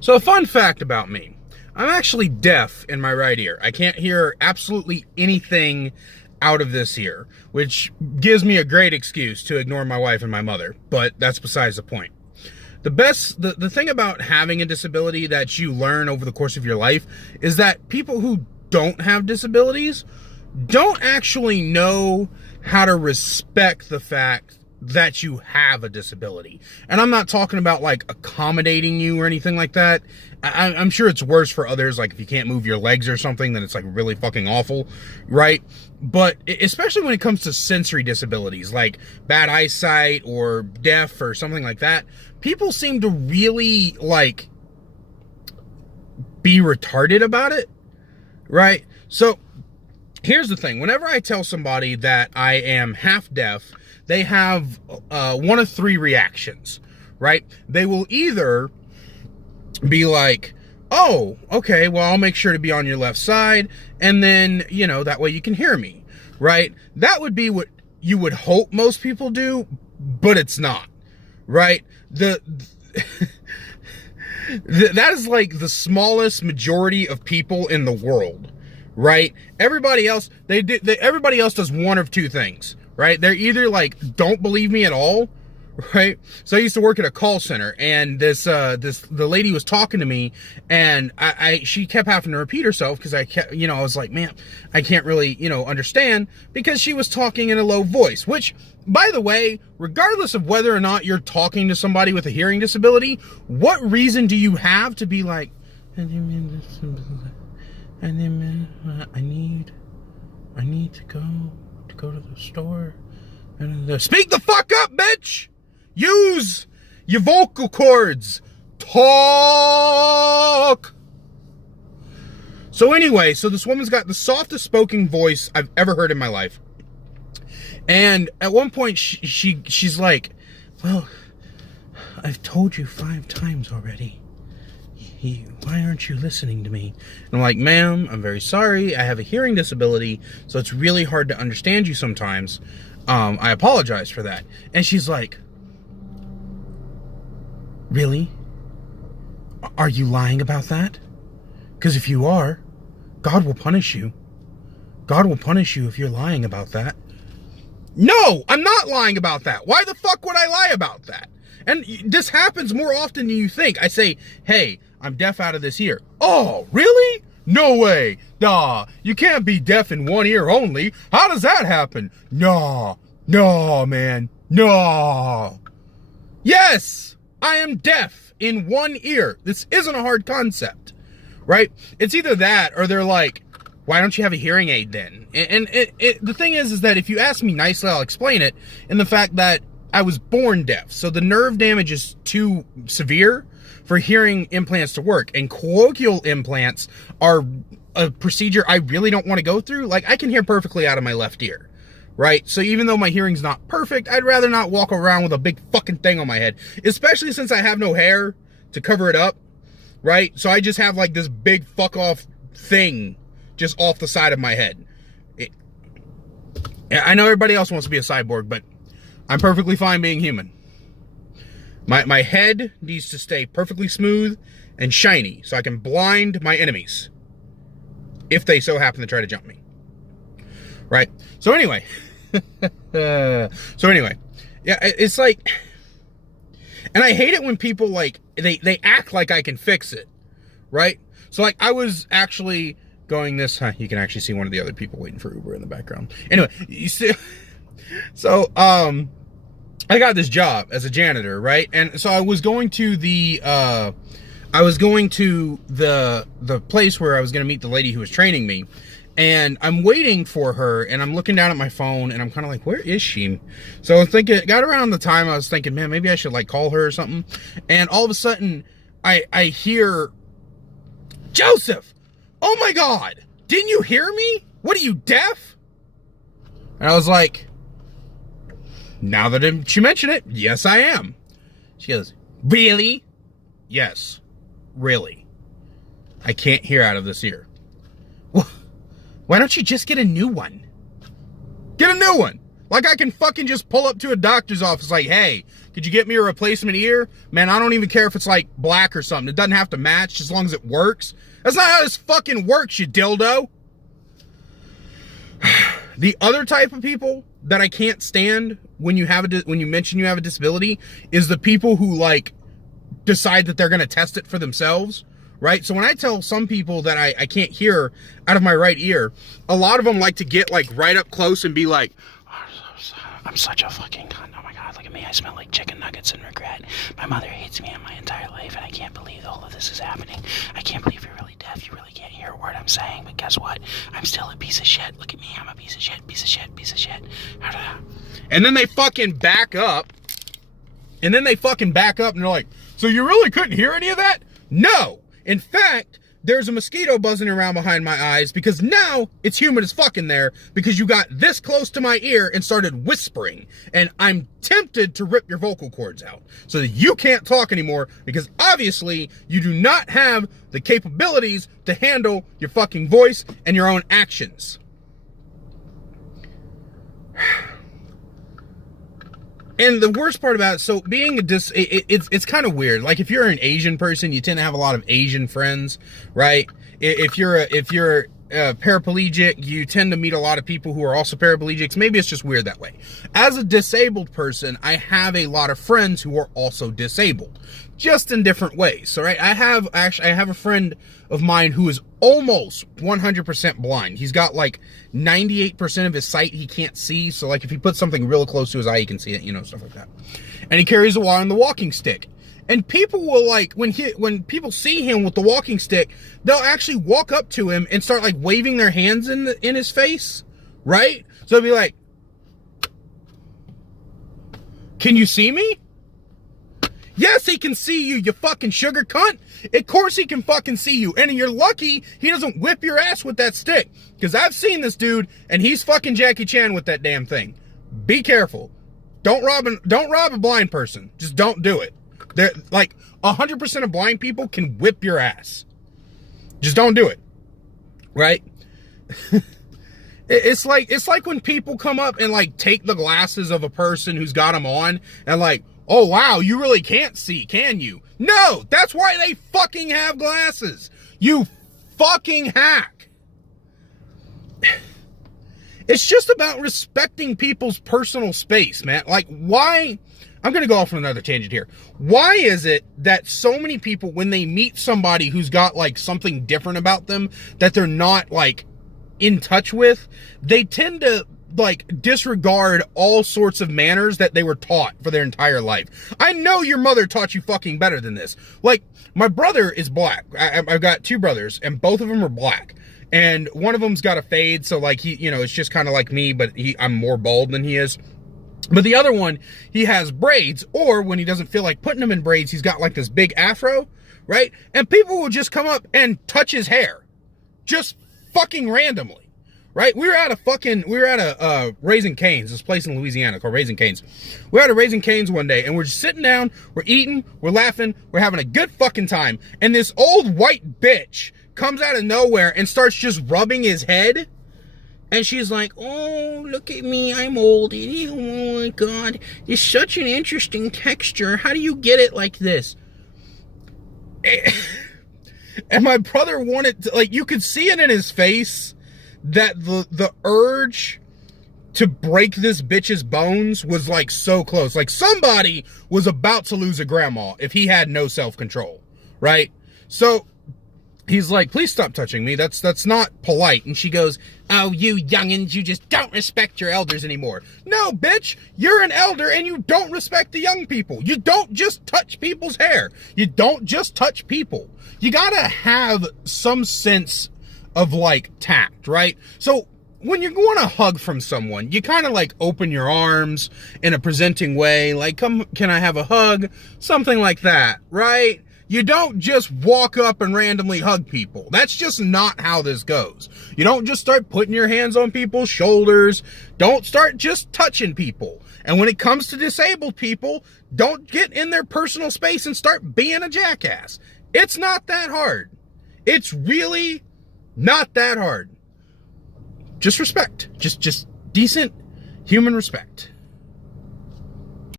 So a fun fact about me, I'm actually deaf in my right ear. I can't hear absolutely anything out of this ear, which gives me a great excuse to ignore my wife and my mother, but that's besides the point. The thing about having a disability that you learn over the course of your life is that people who don't have disabilities don't actually know how to respect the fact that you have a disability. And I'm not talking about like accommodating you or anything like that. I'm sure it's worse for others, like if you can't move your legs or something, then it's like really fucking awful, right? But especially when it comes to sensory disabilities, like bad eyesight or deaf or something like that, people seem to really like be retarded about it, right? So here's the thing. Whenever I tell somebody that I am half deaf, they have one of three reactions, right? They will either be like, oh, okay, well, I'll make sure to be on your left side, and then, you know, that way you can hear me, right? That would be what you would hope most people do, but it's not, right? That is like the smallest majority of people in the world, right? Everybody else, everybody else does one of two things, right? They're either like, don't believe me at all, right? So I used to work at a call center, and the lady was talking to me, and she kept having to repeat herself because I kept, I was like, man, I can't really, understand, because she was talking in a low voice, which, by the way, regardless of whether or not you're talking to somebody with a hearing disability, what reason do you have to be like, I need to go to the store. Speak the fuck up, bitch! Use your vocal cords. Talk! So anyway, so this woman's got the softest spoken voice I've ever heard in my life. And at one point, she's like, well, I've told you 5 times already. Why aren't you listening to me? And I'm like, ma'am, I'm very sorry. I have a hearing disability, so it's really hard to understand you sometimes. I apologize for that. And she's like, really? Are you lying about that? Because if you are, God will punish you. God will punish you if you're lying about that. No, I'm not lying about that. Why the fuck would I lie about that? And this happens more often than you think. I say, hey, I'm deaf out of this ear. Oh, really? No way. Nah, you can't be deaf in one ear only. How does that happen? No, man. No. Yes, I am deaf in one ear. This isn't a hard concept, right? It's either that or they're like, why don't you have a hearing aid then? And the thing is that if you ask me nicely, I'll explain it in the fact that I was born deaf. So the nerve damage is too severe for hearing implants to work. And cochlear implants are a procedure I really don't want to go through. Like, I can hear perfectly out of my left ear, right? So even though my hearing's not perfect, I'd rather not walk around with a big fucking thing on my head, especially since I have no hair to cover it up, right? So I just have like this big fuck off thing just off the side of my head. I know everybody else wants to be a cyborg, but I'm perfectly fine being human. My head needs to stay perfectly smooth and shiny so I can blind my enemies if they so happen to try to jump me. Right? So anyway. Yeah, it's like, and I hate it when people like, they act like I can fix it. Right? So like, I was actually going this, you can actually see one of the other people waiting for Uber in the background. Anyway, you see, so, I got this job as a janitor, right? And so I was going to the place where I was going to meet the lady who was training me, and I'm waiting for her, and I'm looking down at my phone, and I'm kind of like, where is she? So I was thinking, got around the time I was thinking, man, maybe I should like call her or something. And all of a sudden I hear, Joseph, oh my God, didn't you hear me? What are you, deaf? And I was like, now that you mention it, yes, I am. She goes, really? Yes, really. I can't hear out of this ear. Well, why don't you just get a new one? Get a new one. Like, I can fucking just pull up to a doctor's office like, hey, could you get me a replacement ear? Man, I don't even care if it's like black or something. It doesn't have to match as long as it works. That's not how this fucking works, you dildo. The other type of people that I can't stand when you mention you have a disability is the people who like decide that they're going to test it for themselves, right? So when I tell some people that I can't hear out of my right ear, a lot of them like to get like right up close and be like, I'm such a fucking cunt. Oh my God, look at me. I smell like chicken nuggets and regret. My mother hates me in my entire life, and I can't believe all of this is happening. I can't believe you're really deaf. You really can't hear a word I'm saying, but guess what? I'm still a piece of shit. Look at me. I'm a piece of shit, piece of shit, piece of shit. And then they fucking back up. And then they're like, so you really couldn't hear any of that? No. In fact, there's a mosquito buzzing around behind my eyes because now it's humid as fuck in there because you got this close to my ear and started whispering. And I'm tempted to rip your vocal cords out so that you can't talk anymore because obviously you do not have the capabilities to handle your fucking voice and your own actions. And the worst part about it, so being it's kind of weird. Like if you're an Asian person, you tend to have a lot of Asian friends, right? If you're paraplegic, you tend to meet a lot of people who are also paraplegics. Maybe it's just weird that way. As a disabled person, I have a lot of friends who are also disabled, just in different ways. So, right, I have a friend of mine who is almost 100% blind. He's got like 98% of his sight he can't see. So like if he puts something real close to his eye, he can see it, you know, stuff like that. And he carries a walking stick. And people will like, when people see him with the walking stick, they'll actually walk up to him and start like waving their hands in his face, right? So they'll be like, can you see me? Yes, he can see you, you fucking sugar cunt. Of course he can fucking see you. And you're lucky he doesn't whip your ass with that stick. Because I've seen this dude, and he's fucking Jackie Chan with that damn thing. Be careful. Don't rob a blind person. Just don't do it. They're like 100% of blind people can whip your ass. Just don't do it. Right? It's like when people come up and like take the glasses of a person who's got them on and like, oh wow, you really can't see, can you? No, that's why they fucking have glasses. You fucking hack. It's just about respecting people's personal space, man. Like, why? I'm going to go off on another tangent here. Why is it that so many people, when they meet somebody who's got like something different about them that they're not like in touch with, they tend to like disregard all sorts of manners that they were taught for their entire life? I know your mother taught you fucking better than this. Like, my brother is black. I've got two brothers, and both of them are black. And one of them's got a fade, so like he, you know, it's just kind of like me, but I'm more bald than he is. But the other one, he has braids, or when he doesn't feel like putting them in braids, he's got like this big afro, right? And people will just come up and touch his hair. Just fucking randomly. Right? We were at a Raising Cane's, this place in Louisiana called Raising Cane's. We were at a Raising Cane's one day, and we're just sitting down, we're eating, we're laughing, we're having a good fucking time. And this old white bitch comes out of nowhere and starts just rubbing his head. And she's like, oh, look at me, I'm old. Oh my God, it's such an interesting texture. How do you get it like this? And my brother wanted to, like, you could see it in his face that the urge to break this bitch's bones was like so close. Like somebody was about to lose a grandma if he had no self-control, right? So he's like, please stop touching me. That's not polite. And she goes, oh, you youngins, you just don't respect your elders anymore. No, bitch, you're an elder and you don't respect the young people. You don't just touch people's hair. You don't just touch people. You gotta have some sense of like tact, right? So when you're going to hug from someone, you kind of like open your arms in a presenting way, like, come, can I have a hug? Something like that, right? You don't just walk up and randomly hug people. That's just not how this goes. You don't just start putting your hands on people's shoulders. Don't start just touching people. And when it comes to disabled people, don't get in their personal space and start being a jackass. It's not that hard. It's really not that hard. Just respect. Just decent Human respect.